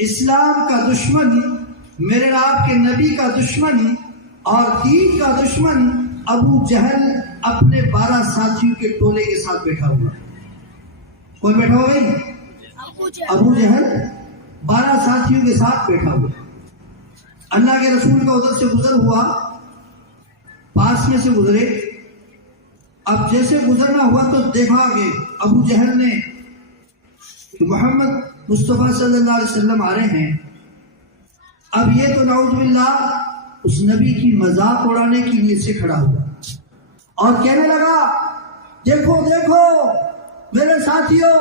اسلام کا دشمن، میرے آپ کے نبی کا دشمن اور دین کا دشمن ابو جہل اپنے 12 ساتھیوں کے ٹولے کے ساتھ بیٹھا ہوا۔ کون بیٹھا ہوا بھائی؟ ابو جہل 12 ساتھیوں کے ساتھ بیٹھا ہوا۔ اللہ کے رسول کا ادھر سے گزر ہوا، پاس میں سے گزرے۔ اب جیسے گزرنا ہوا تو دیکھا کہ ابو جہل نے کہ محمد مصطفیٰ صلی اللہ علیہ وسلم آ رہے ہیں۔ اب یہ تو نعوذ باللہ اس نبی کی مذاق اڑانے کی نیت سے کھڑا ہوا اور کہنے لگا دیکھو دیکھو میرے ساتھیوں،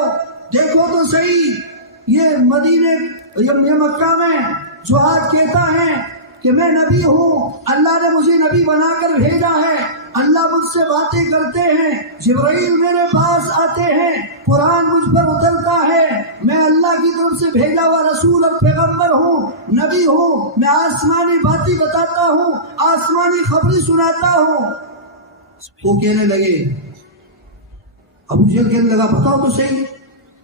دیکھو تو صحیح، یہ مدینے یہ مکہ میں جو آج کہتا ہے کہ میں نبی ہوں، اللہ نے مجھے نبی بنا کر بھیجا ہے، اللہ مجھ سے باتیں کرتے ہیں، جبرائیل میرے پاس آتے ہیں، قرآن مجھ پر اترتا ہے، میں اللہ کی طرف سے بھیجا ہوا رسول اور پیغمبر ہوں، نبی ہوں، میں آسمانی باتیں بتاتا ہوں، آسمانی خبریں سناتا ہوں۔ وہ کہنے لگے، ابو جہل کہنے لگا بتاؤ تو صحیح،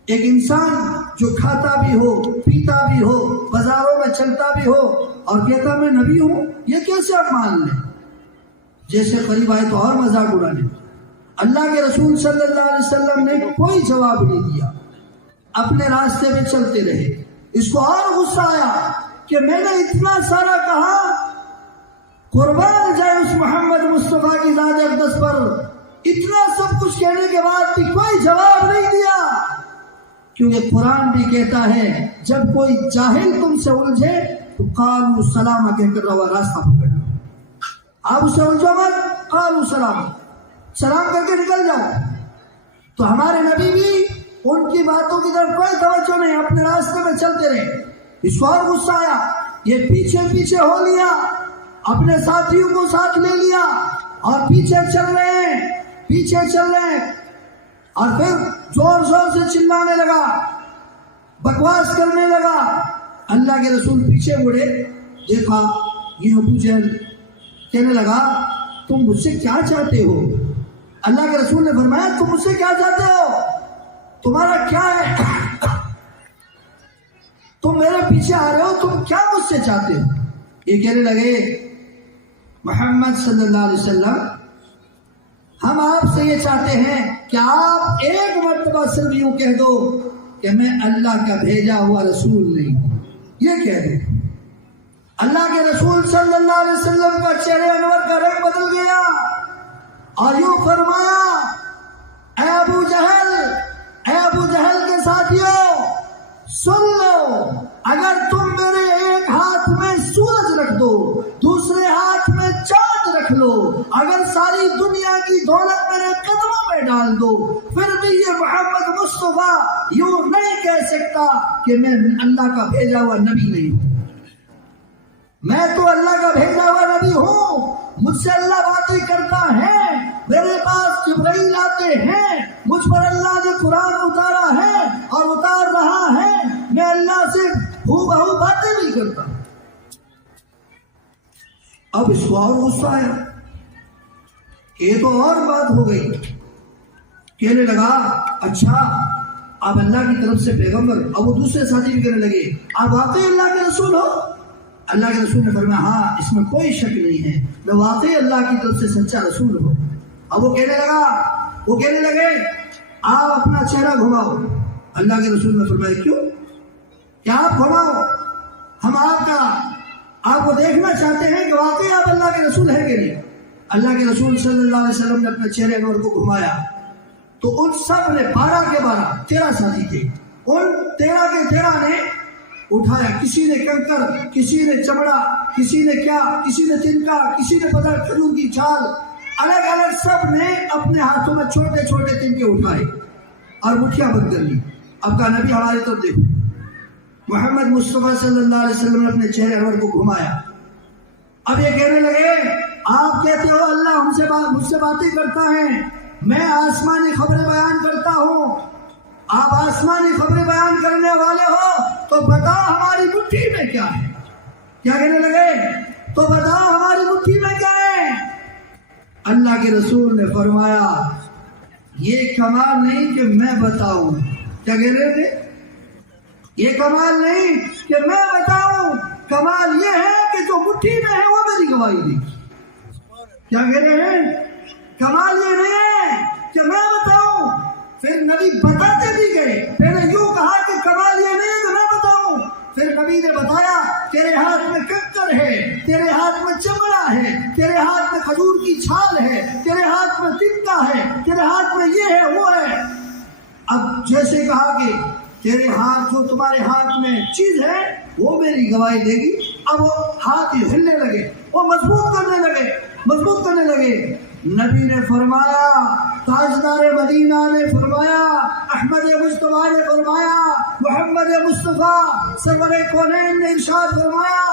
ایک انسان جو کھاتا بھی ہو، پیتا بھی ہو، بازاروں میں چلتا بھی ہو اور کہتا میں نبی ہوں، یہ کیسے آپ مان لیں؟ جیسے قریب آئے تو اور مذاق اڑانے۔ اللہ کے رسول صلی اللہ علیہ وسلم نے کوئی جواب نہیں دیا، اپنے راستے میں چلتے رہے۔ اس کو اور غصہ آیا کہ میں نے اتنا سارا کہا، قربان جائے اس محمد مصطفیٰ کی ذات اقدس پر، اتنا سب کچھ کہنے کے بعد بھی کوئی جواب نہیں دیا، کیونکہ قرآن بھی کہتا ہے جب کوئی جاہل تم سے الجھے تو قالوا سلاما کہہ کر روا راستہ پکڑ لو۔ آپ اسے الجھو مت، قالوا سلاما، سلام کر کے نکل جاؤ۔ تو ہمارے نبی بھی ان کی باتوں کی طرف کوئی توجہ نہیں، اپنے راستے میں چلتے رہے۔ اس کو اور غصہ آیا، یہ پیچھے پیچھے ہو لیا، اپنے ساتھیوں کو ساتھ لے لیا اور پیچھے چل رہے ہیں، پیچھے چل رہے ہیں، اور پھر زور زور سے چلانے لگا، بکواس کرنے لگا۔ اللہ کے رسول پیچھے مڑے، دیکھا یہ ابو جہل کہنے لگا تم مجھ سے کیا چاہتے ہو؟ اللہ کے رسول نے فرمایا تم مجھ سے کیا چاہتے ہو؟ تمہارا کیا ہے؟ تم میرے پیچھے آ رہے ہو، تم کیا مجھ سے چاہتے ہو؟ یہ کہنے لگے محمد صلی اللہ علیہ وسلم، ہم آپ سے یہ چاہتے ہیں کہ آپ ایک مرتبہ صرف یوں کہہ دو کہ میں اللہ کا بھیجا ہوا رسول نہیں ہوں، یہ کہہ دو۔ اللہ کے رسول صلی اللہ علیہ وسلم کا چہرے انور کا رنگ بدل گیا اور یوں فرمایا، اے ابو جہل کے ساتھیوں سن لو، اگر تم میرے ایک ہاتھ میں سورج رکھ دو، دوسرے ہاتھ میں چاند رکھ لو، اگر ساری دنیا کی دولت میرے قدموں میں ڈال دو، پھر بھی یہ محمد مصطفیٰ یوں نہیں کہہ سکتا کہ میں اللہ کا بھیجا ہوا نبی نہیں ہوں۔ میں تو اللہ کا بھیجا ہوا نبی ہوں، مجھ سے اللہ باتیں کرتا ہے، میرے پاس جبرائیل آتے ہیں، مجھ پر اللہ نے قرآن اتارا ہے اور اتار رہا ہے، میں اللہ سے ہو بہو باتیں بھی کرتا ہوں۔ اب اس کو اور غصہ آیا، یہ تو اور بات ہو گئی۔ کہنے لگا اچھا آپ اللہ کی طرف سے پیغمبر، اب وہ دوسرے ساتھی بھی کہنے لگے آپ واقعی اللہ کے رسول ہو؟ اللہ کے رسول نے فرمایا ہاں اس میں کوئی شک نہیں ہے، میں واقعی اللہ کی طرف سے سچا رسول ہوں۔ اب وہ کہنے لگے آپ اپنا چہرہ گھماؤ۔ اللہ کے رسول نے فرمایا کیوں؟ کیا آپ گھماؤ؟ ہم آپ کو دیکھنا چاہتے ہیں کہ واقعی آپ اللہ کے رسول ہیں کہ نہیں۔ اللہ کے رسول صلی اللہ علیہ وسلم نے اپنے چہرے انور کو گھمایا تو ان سب نے 12 کے 12 13 ساتھی تھے، ان 13 کے 13 نے اٹھایا، کسی نے کنکر، کسی نے چمڑا، کسی نے کیا، کسی نے تنکا، کسی نے پتہ کھجور کی چھال، الگ الگ سب نے اپنے ہاتھوں میں چھوٹے چھوٹے تنکے اٹھائے اور مٹھیاں بند کر لی۔ اب کہا نبی ہماری طرف دیکھو۔ محمد مصطفیٰ صلی اللہ علیہ وسلم نے اپنے چہرے انور کو گھمایا۔ اب یہ کہنے لگے آپ کہتے ہو اللہ مجھ سے باتیں کرتا ہے، میں آسمانی خبریں بیان کرتا ہوں، آپ آسمانی خبریں بیان کرنے والے ہو تو بتاؤ ہماری مٹھی میں کیا ہے؟ کیا کہنے لگے؟ تو بتاؤ ہماری مٹھی میں کیا ہے؟ اللہ کے رسول نے فرمایا یہ کمال نہیں کہ میں بتاؤں، کیا کہہ رہے تھے؟ یہ کمال نہیں کہ میں بتاؤں، کمال یہ ہے کہ جو مٹھی میں ہے وہ میری گواہی دے گی۔ کیا کہہ رہے ہیں؟ کمال یہ نہیں ہے کہ میں بتاؤں، پھر نبی بتاتے بھی گئے، پہلے یوں کہا کہ کمال یہ نہیں ہے کہ میں بتاؤں، پھر نبی نے بتایا تیرے ہاتھ میں کنکر ہے، تیرے ہاتھ میں چمڑا ہے، تیرے ہاتھ میں کھجور کی چھال ہے، تیرے ہاتھ میں تنکا ہے، تیرے ہاتھ میں یہ ہے وہ ہے۔ اب جیسے کہا کہ تیرے ہاتھ، جو تمہارے ہاتھ میں چیز ہے وہ میری گواہی دے گی، اب وہ ہاتھ ہلنے لگے، وہ مضبوط کرنے لگے۔ نبی نے فرمایا، تاجدار مدینہ نے فرمایا، احمد مصطفیٰ نے فرمایا، محمد مصطفیٰ سرور کونین نے ارشاد فرمایا،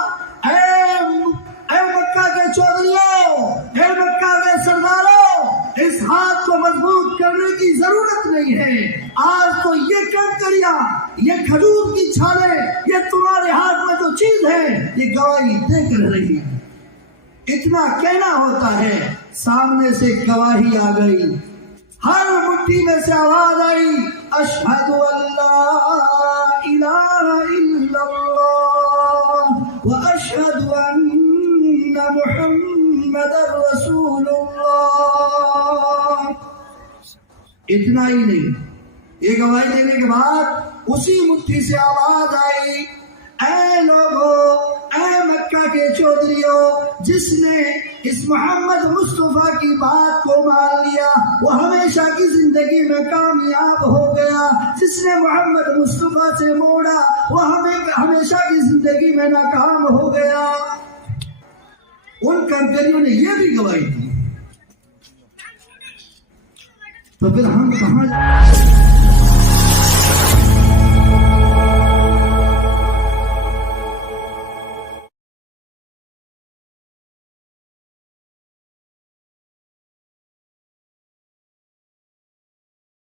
اے مکہ کے چودھریوں، اے مکہ کے سرداروں، اس ہاتھ کو مضبوط کرنے کی ضرورت نہیں ہے، آج تو یہ کنکریاں، یہ کھجور کی چھالیں، یہ تمہارے ہاتھ میں جو چیز ہے یہ گواہی دے کر رہی ہے۔ اتنا کہنا ہوتا ہے، سامنے سے گواہی آ گئی، ہر مٹھی میں سے آواز آئی، اشہد ان لا الہ الا اللہ واشہد ان محمد رسول اللہ۔ اتنا ہی نہیں، یہ گواہی دینے کے بعد اسی مٹھی سے آواز آئی، اے لوگوں، اے مکہ کے چودھریوں، جس نے اس محمد مصطفیٰ کی بات کو مان لیا وہ ہمیشہ کی زندگی میں کامیاب ہو گیا، جس نے محمد مصطفیٰ سے موڑا وہ ہمیشہ کی زندگی میں ناکام ہو گیا۔ ان کنکریوں نے یہ بھی گواہی دی، تو پھر ہم کہاں